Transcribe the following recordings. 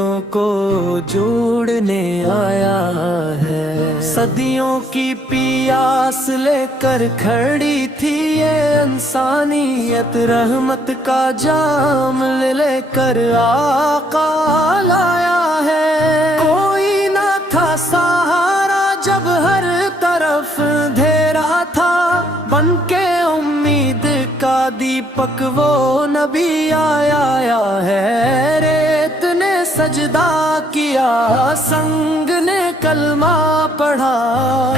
दिलों को जोड़ने आया है। सदियों की पियास लेकर खड़ी थी ये इंसानियत, रहमत का जाम लेकर आका लाया है। कोई ना था सहारा जब हर तरफ अंधेरा था, बनके उम्मीद का दीपक वो नबी आया है। रेत ने सजदा किया, संग ने कलमा पढ़ा,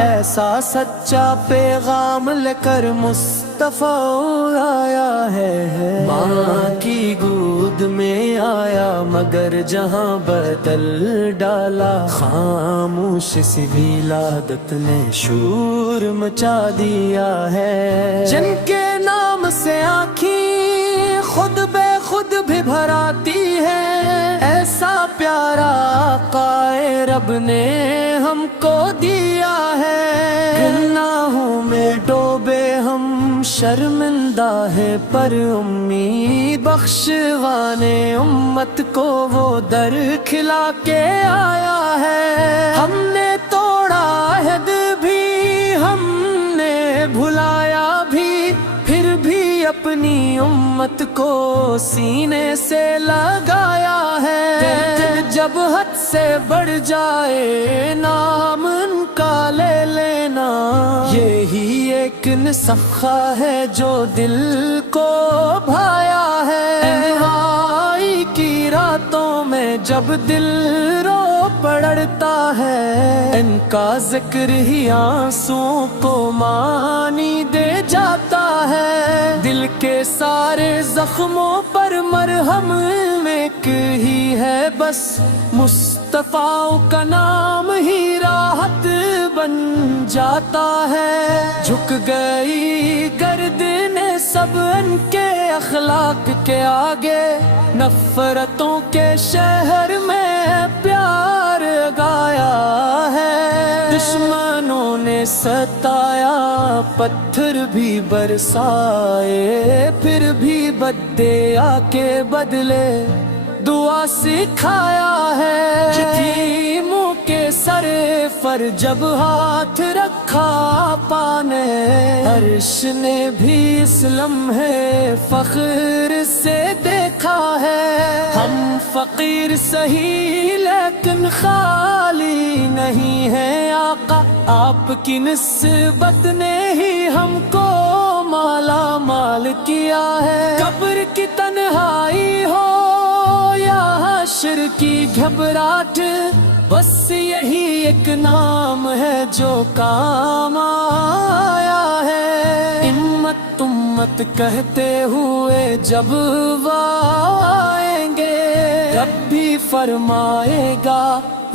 ऐसा सच्चा पैगाम लेकर मुस्तफा आया है। माँ की गोद में आया मगर जहाँ बदल डाला, खामोश सी विलादत ने शोर मचा दिया है। जिनके नाम से आँखी खुद बे खुद भी भराती है, ऐसा प्यारा आक़ाए रब ने हमको दिया है। गुनाहों में डूबे हम शर्मिंदा है, पर उम्मीद बख्शवाने उम्मत को वो दर खिला के आया है। हमने तोड़ा अहद भी, हमने भुलाया भी, फिर भी अपनी उम्मत को सीने से लगाया है। जब हद से बढ़ जाए नाम उनका ले लेना, यही एक नसखा है जो दिल को भाया है। तन्हाई की रातों में जब दिल रो पड़ता है, इनका जिक्र ही आंसुओं को मानी दे जाता है। दिल के सारे जख्मों पर मरहम एक ही है बस, मुस्तफा का नाम ही राहत बन जाता है। झुक गई गर्दनें सब इनके अखलाक के आगे, नफरतों के शहर में प्यार गाया है। दुश्मनों ने सताया, पत्थर भी बरसाए, फिर भी बद्दे आके बदले दुआ सिखाया है। यतीमों के सर पर जब हाथ रखा पाने, अर्श ने भी इस लम्हे फख्र से देखा है। हम फकीर सही लेकिन खाली नहीं है आका, आपकी निस्बत ने ही हमको माला माल किया है। कब्र की तन्हाई हो या हश्र की घबराहट, बस यही एक नाम है जो काम आया है। इम्मत उम्मत कहते हुए जब आएंगे, रब भी फरमाएगा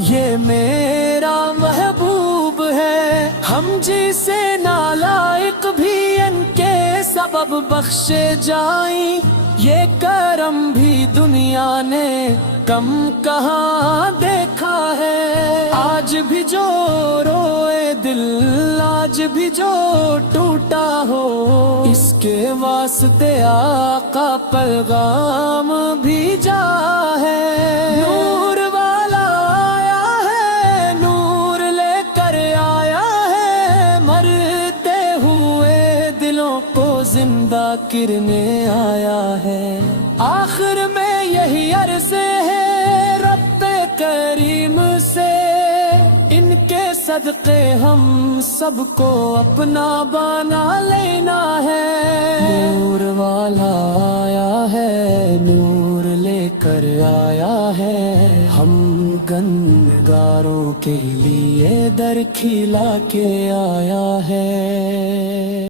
ये मेरा महबूब है। हम जिसे नालायक भी इनके सबब बख्शे जाएं, ये करम भी दुनिया ने कम कहाँ देखा है। आज भी जो रोए दिल, आज भी जो टूटा हो, इसके वास्ते आका पैगाम भेजा है। नूर वाला आया है, नूर लेकर आया है, मरते हुए दिलों को जिंदा करने आया है। आखिर में यही अर्ज़ है रब्बे करीम से, इनके सदक़े हम सबको अपना बना लेना है। नूर वाला आया है, नूर लेकर आया है, हम गुनहगारों के लिए दर खिला के आया है।